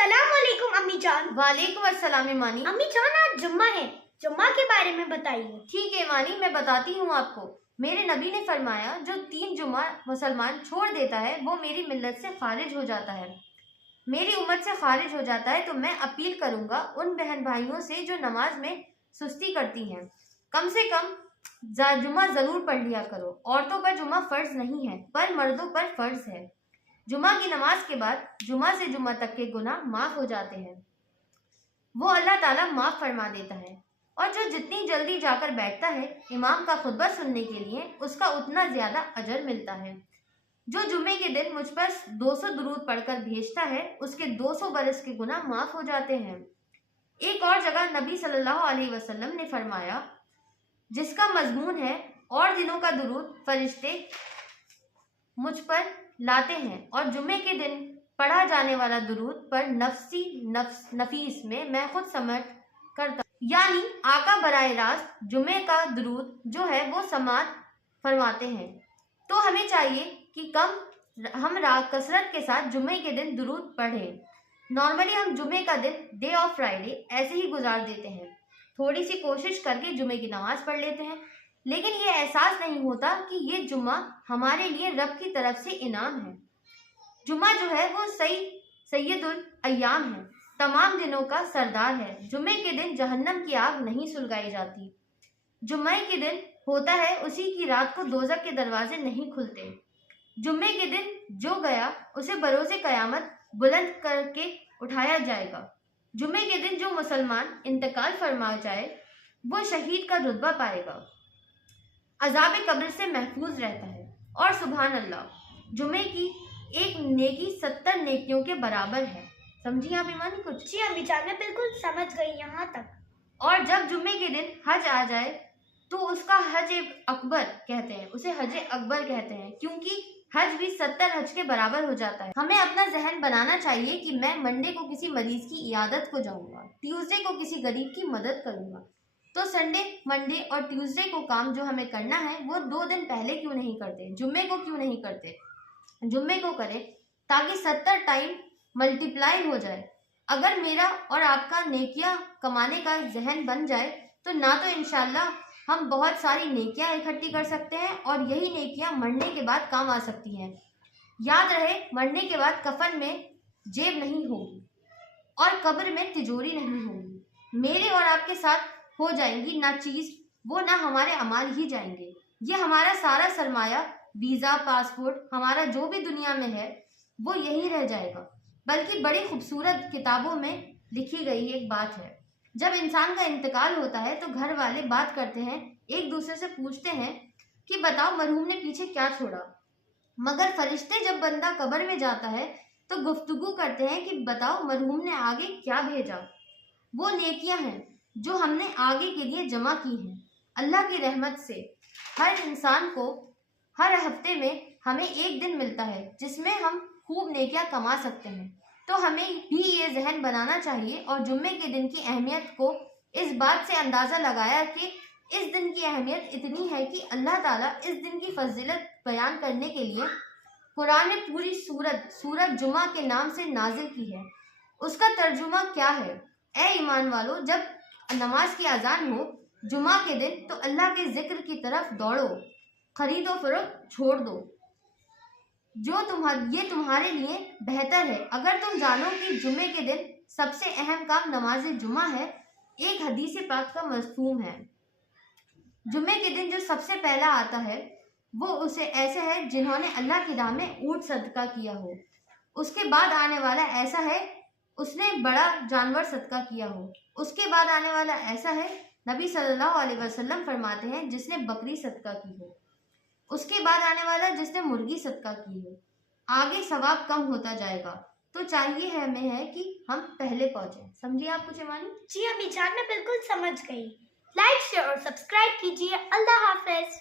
अस्सलाम वालेकुम अम्मी जान। वालेकुम अस्सलाम मानी। अम्मी जान आज जुम्मा है, जुम्मा के बारे में बताइए। ठीक है मानी, मैं बताती हूँ आपको। मेरे नबी ने फरमाया, जो 3 जुम्मा मुसलमान छोड़ देता है वो मेरी मिल्लत से खारिज हो जाता है, मेरी उम्मत से खारिज हो जाता है। तो मैं अपील करूंगा उन बहन भाइयों से जो नमाज में सुस्ती करती हैं, कम से कम जुम्मा जरूर पढ़ लिया करो। औरतों पर जुम्मा फर्ज नहीं है पर मर्दों पर फर्ज है। जुम्मा की नमाज के बाद जुम्मा से जुम्मा तक के गुनाह माफ हो जाते हैं, वो अल्लाह ताला माफ फरमा देता है। और जो जितनी जल्दी जाकर बैठता है इमाम का खुतबा सुनने के लिए, उसका उतना ज्यादा अजर मिलता है। जो जुम्मे के दिन मुझ पर 200 दुरूद पढ़कर भेजता है, उसके 200 बरस के गुनाह माफ हो जाते हैं। एक और जगह नबी सल्लल्लाहु अलैहि वसल्लम ने फरमाया, जिसका मजमून है और दिनों का दुरूद फरिश्ते मुझ पर लाते हैं, और जुम्मे के दिन पढ़ा जाने वाला दुरूद पर नफीस में मैं खुद समझ करता, यानी आका बराए रास्त जुम्मे का दुरूद जो है वो समात फरमाते हैं। तो हमें चाहिए कि हम कसरत के साथ जुम्मे के दिन दुरूद पढ़ें। नॉर्मली हम जुम्मे का दिन डे ऑफ फ्राइडे ऐसे ही गुजार देते हैं, थोड़ी सी कोशिश करके जुम्मे की नमाज पढ़ लेते हैं, लेकिन ये एहसास नहीं होता कि ये जुम्मा हमारे लिए रब की तरफ से इनाम है। जुम्मा जो है वो सैयदुल अय्याम है, तमाम दिनों का सरदार है। जुम्मे के दिन जहन्नम की आग नहीं सुलगाई जाती। जुम्मे के दिन होता है उसी की रात को दोज़ख के दरवाजे नहीं खुलते। जुम्मे के दिन जो गया उसे बरोज़े क़यामत बुलंद करके उठाया जाएगा। जुम्मे के दिन जो मुसलमान इंतकाल फरमा जाए वो शहीद का रुतबा पाएगा, अज़ाब कब्र से महफूज रहता है। और सुभान अल्लाह, जुम्मे की एक नेकी 70 नेकियों के बराबर है। समझिए आप ईमानी कुछ? जी अम्मी जान, मैं बिल्कुल समझ गई यहाँ तक। और जब जुम्मे के दिन हज आ जाए तो उसका हज अकबर कहते हैं, उसे हज अकबर कहते हैं, क्योंकि हज भी 70 हज के बराबर हो जाता है। हमें अपना जहन बनाना चाहिए कि मैं मंडे को किसी मरीज की इयादत को जाऊंगा, ट्यूसडे को किसी गरीब की मदद करूंगा। तो संडे, मंडे और ट्यूसडे को काम जो हमें करना है वो 2 दिन पहले क्यों नहीं करते, जुम्मे को क्यों नहीं करते? जुम्मे को करें ताकि 70 टाइम मल्टीप्लाई हो जाए। अगर मेरा और आपका नेकियां कमाने का जहन बन जाए तो ना तो इंशाल्लाह हम बहुत सारी नेकियां इकट्ठी कर सकते हैं, और यही नेकियां मरने के बाद काम आ सकती हैं। याद रहे, मरने के बाद कफन में जेब नहीं होगी और कब्र में तिजोरी नहीं होगी। मेरे और आपके साथ हो जाएंगी ना चीज वो ना हमारे अमाल ही जाएंगे। ये हमारा सारा सरमाया, वीजा, पासपोर्ट, हमारा जो भी दुनिया में है वो यही रह जाएगा। बल्कि बड़ी खूबसूरत किताबों में लिखी गई एक बात है, जब इंसान का इंतकाल होता है तो घर वाले बात करते हैं, एक दूसरे से पूछते हैं कि बताओ मरहूम ने पीछे क्या छोड़ा। मगर फरिश्ते जब बंदा कब्र में जाता है तो गुफ्तगू करते हैं कि बताओ मरहूम ने आगे क्या भेजा। वो नेकियां हैं जो हमने आगे के लिए जमा की हैं। अल्लाह की रहमत से हर इंसान को हर हफ्ते में हमें एक दिन मिलता है जिसमें हम खूब नेकियां कमा सकते हैं। तो हमें भी ये जहन बनाना चाहिए और जुम्मे के दिन की अहमियत को इस बात से अंदाज़ा लगाया कि इस दिन की अहमियत इतनी है कि अल्लाह ताला इस दिन की फजीलत बयान करने के लिए कुरान में पूरी सूरत जुम्मा के नाम से नाजिल की है। उसका तर्जुमा क्या है? ए ईमान वालो, जब नमाज की अजान हो जुम्मा के दिन तो अल्लाह के जिक्र की तरफ दौड़ो, खरीदो फरोख्त छोड़ दो, जो ये तुम्हारे लिए बेहतर है। अगर तुम जानो कि जुम्मे के दिन सबसे अहम काम नमाज जुम्मा है, एक हदीस पाक का मफ़हूम है, जुम्मे के दिन जो सबसे पहला आता है वो उसे ऐसे है जिन्होंने अल्लाह की राह में ऊँट सदका किया हो। उसके बाद आने वाला ऐसा है उसने बड़ा जानवर सदका किया हो। उसके बाद आने वाला ऐसा है, नबी सल्लल्लाहु अलैहि वसल्लम फरमाते हैं, जिसने बकरी सदका की हो। उसके बाद आने वाला जिसने मुर्गी सदका की हो। आगे सवाब कम होता जाएगा, तो चाहिए हमें है कि हम पहले पहुंचे। समझिए आप कुछ ईमानी? जी अम्मी जान, मैं बिल्कुल समझ गई। लाइक, शेयर और सब्सक्राइब कीजिए। अल्लाह हाफिज।